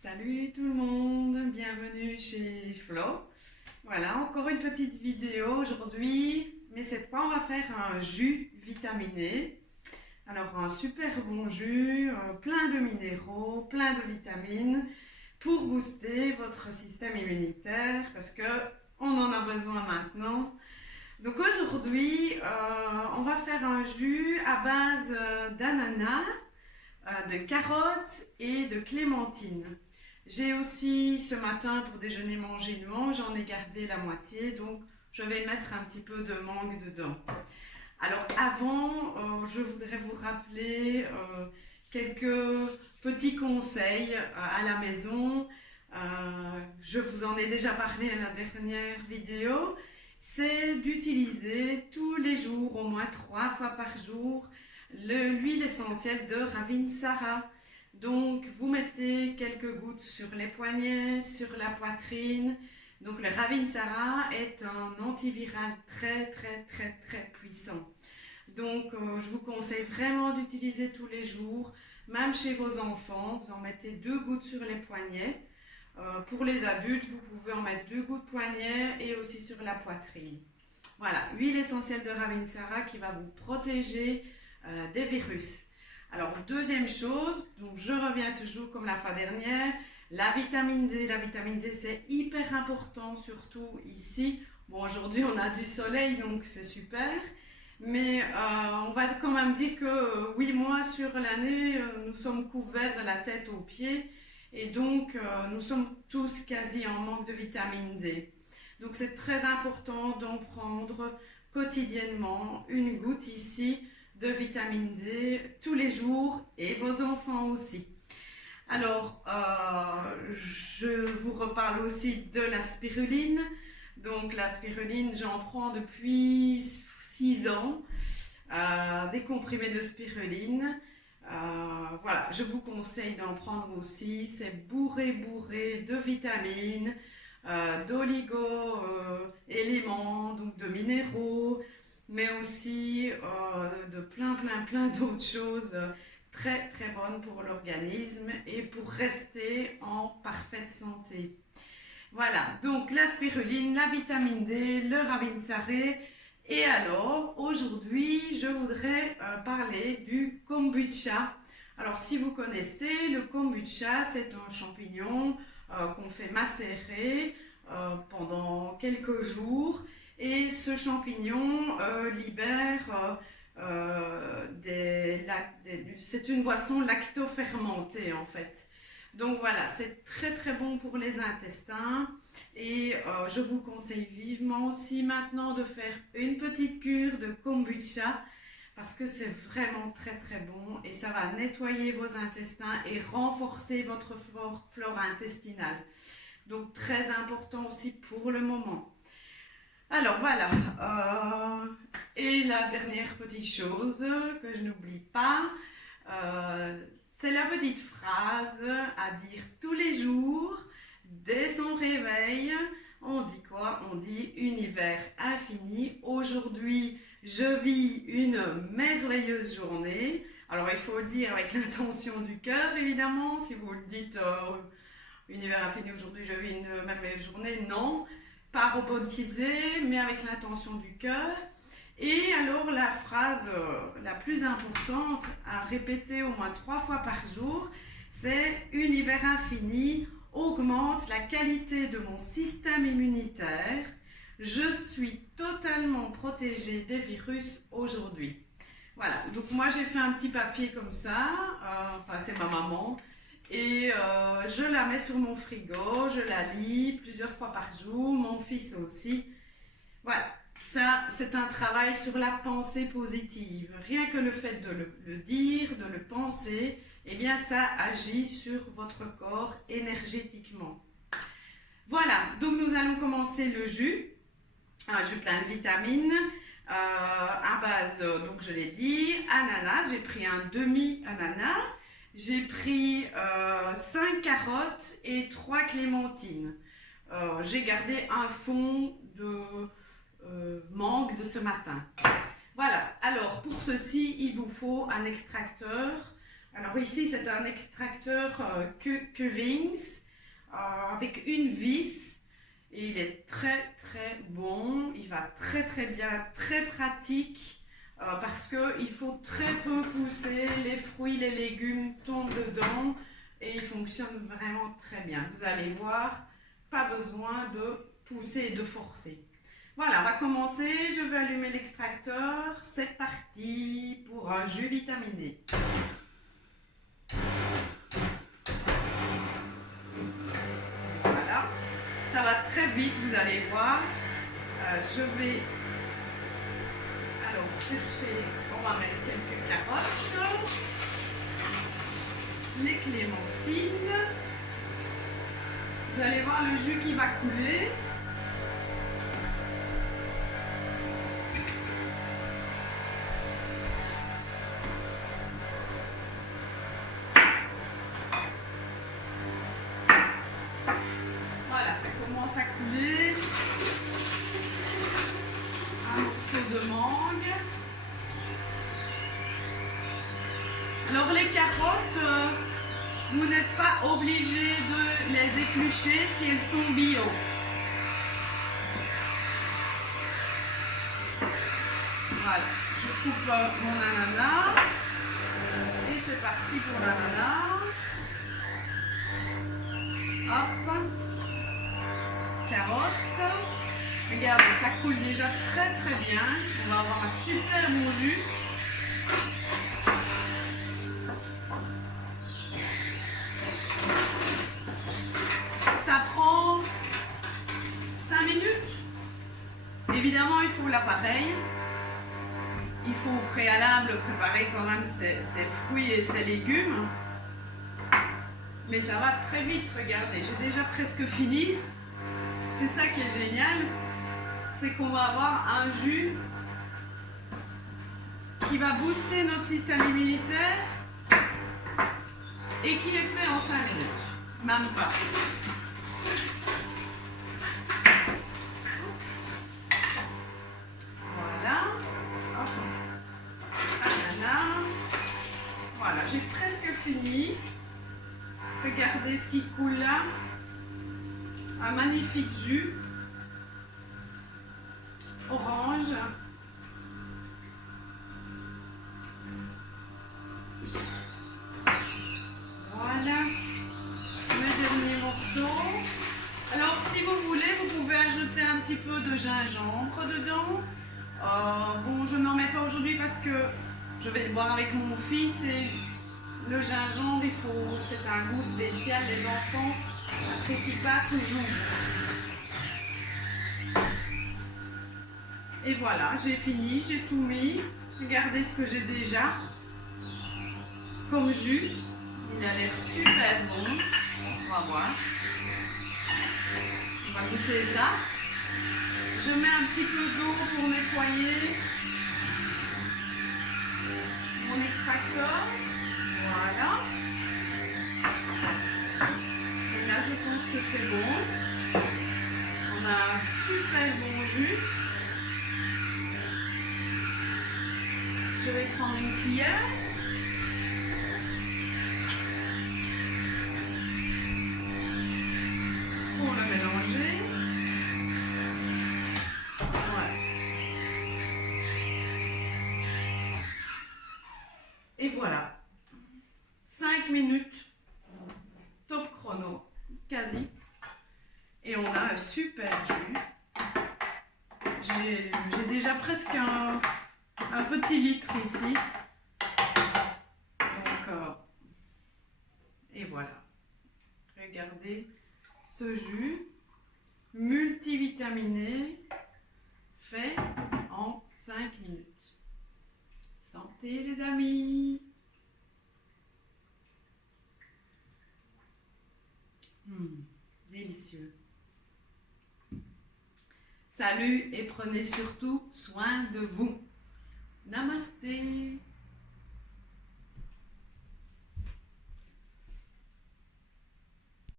Salut tout le monde, bienvenue chez Flo. Voilà, encore une petite vidéo aujourd'hui, mais cette fois on va faire un jus vitaminé. Alors un super bon jus, plein de minéraux, plein de vitamines pour booster votre système immunitaire parce que on en a besoin maintenant. Donc aujourd'hui, on va faire un jus à base d'ananas, de carottes et de clémentine. J'ai aussi ce matin pour déjeuner mangé une mangue, j'en ai gardé la moitié, donc je vais mettre un petit peu de mangue dedans. Alors avant, je voudrais vous rappeler quelques petits conseils à la maison. Je vous en ai déjà parlé à la dernière vidéo. C'est d'utiliser tous les jours, au moins 3 fois par jour, l'huile essentielle de Ravinsara. Donc vous mettez quelques gouttes sur les poignets, sur la poitrine. Donc le Ravinsara est un antiviral très puissant. Donc je vous conseille vraiment d'utiliser tous les jours, même chez vos enfants. Vous en mettez 2 gouttes sur les poignets. Pour les adultes, vous pouvez en mettre 2 gouttes poignets et aussi sur la poitrine. Voilà, huile essentielle de Ravinsara qui va vous protéger des virus. Alors, deuxième chose, donc je reviens toujours comme la fois dernière, la vitamine D. La vitamine D, c'est hyper important, surtout ici. Bon, aujourd'hui, on a du soleil, donc c'est super. Mais on va quand même dire que 8 mois sur l'année, nous sommes couverts de la tête aux pieds. Et donc, nous sommes tous quasi en manque de vitamine D. Donc, c'est très important d'en prendre quotidiennement une goutte ici de vitamine D tous les jours et vos enfants aussi. Alors, je vous reparle aussi de la spiruline. Donc, la spiruline, j'en prends depuis 6 ans, des comprimés de spiruline. Voilà, je vous conseille d'en prendre aussi. C'est bourré de vitamines, d'oligo-éléments, donc de minéraux, mais aussi de plein d'autres choses très bonnes pour l'organisme et pour rester en parfaite santé. Voilà, donc la spiruline, la vitamine D, le Ravinsara. Et alors, aujourd'hui, je voudrais parler du kombucha. Alors, si vous connaissez, le kombucha, c'est un champignon qu'on fait macérer pendant quelques jours. Et ce champignon libère c'est une boisson lactofermentée en fait. Donc voilà, c'est très bon pour les intestins et je vous conseille vivement aussi maintenant de faire une petite cure de kombucha parce que c'est vraiment très bon et ça va nettoyer vos intestins et renforcer votre flore intestinale. Donc très important aussi pour le moment. Alors voilà, et la dernière petite chose que je n'oublie pas, c'est la petite phrase à dire tous les jours, dès son réveil. On dit quoi? On dit univers infini. Aujourd'hui, je vis une merveilleuse journée. Alors il faut le dire avec l'intention du cœur évidemment. Si vous le dites univers infini, aujourd'hui je vis une merveilleuse journée, non. Pas robotisé, mais avec l'intention du cœur. Et alors la phrase la plus importante à répéter au moins 3 fois par jour, c'est univers infini augmente la qualité de mon système immunitaire. Je suis totalement protégée des virus aujourd'hui. Voilà, donc moi j'ai fait un petit papier comme ça, enfin c'est ma maman, et je la mets sur mon frigo, je la lis plusieurs fois par jour, mon fils aussi. Voilà, ça c'est un travail sur la pensée positive. Rien que le fait de le dire, de le penser, eh bien ça agit sur votre corps énergétiquement. Voilà, donc nous allons commencer le jus. Un jus plein de vitamines à base, donc je l'ai dit, ananas. J'ai pris un demi-ananas. J'ai pris 5 carottes et 3 clémentines. J'ai gardé un fond de mangue de ce matin. Voilà, alors pour ceci, il vous faut un extracteur. Alors ici, c'est un extracteur Cummins avec une vis. Et il est très très bon. Il va très très bien, très pratique. Parce qu'il faut très peu pousser. Les fruits, les légumes tombent dedans. Et il fonctionne vraiment très bien. Vous allez voir, pas besoin de pousser et de forcer. Voilà, on va commencer. Je vais allumer l'extracteur. C'est parti pour un jus vitaminé. Voilà, ça va très vite, vous allez voir. Je vais alors chercher, on va mettre quelques carottes, les clémentines. Vous allez voir le jus qui va couler. Voilà, ça commence à couler. Un morceau de mangue. Alors les carottes, vous n'êtes pas obligé de les éplucher si elles sont bio. Voilà, je coupe mon ananas et c'est parti pour l'ananas. Hop, carottes. Regardez, ça coule déjà très très bien. On va avoir un super bon jus. Ça prend 5 minutes. Évidemment, il faut l'appareil. Il faut au préalable préparer quand même ses fruits et ses légumes. Mais ça va très vite, regardez. J'ai déjà presque fini. C'est ça qui est génial. C'est qu'on va avoir un jus qui va booster notre système immunitaire et qui est fait en 5 minutes. Même pas. Voilà. Hop. Ananas. Voilà, j'ai presque fini. Regardez ce qui coule là. Un magnifique jus. Orange. Voilà. Mes derniers morceaux. Alors si vous voulez, vous pouvez ajouter un petit peu de gingembre dedans. Bon, je n'en mets pas aujourd'hui parce que je vais le boire avec mon fils et le gingembre, c'est un goût spécial. Les enfants n'apprécient pas toujours. Et voilà, j'ai fini, j'ai tout mis. Regardez ce que j'ai déjà comme jus. Il a l'air super bon. On va voir. On va goûter ça. Je mets un petit peu d'eau pour nettoyer mon extracteur. Voilà. Et là, je pense que c'est bon. On a un super bon jus. Je vais prendre une cuillère. Pour le mélanger. Ouais. Et voilà. 5 minutes. Top chrono. Quasi. Et on a un super jus. J'ai déjà presque un petit litre ici. Donc, et voilà. Regardez ce jus multivitaminé fait en 5 minutes. Santé les amis! Délicieux. Salut et prenez surtout soin de vous. Namasté.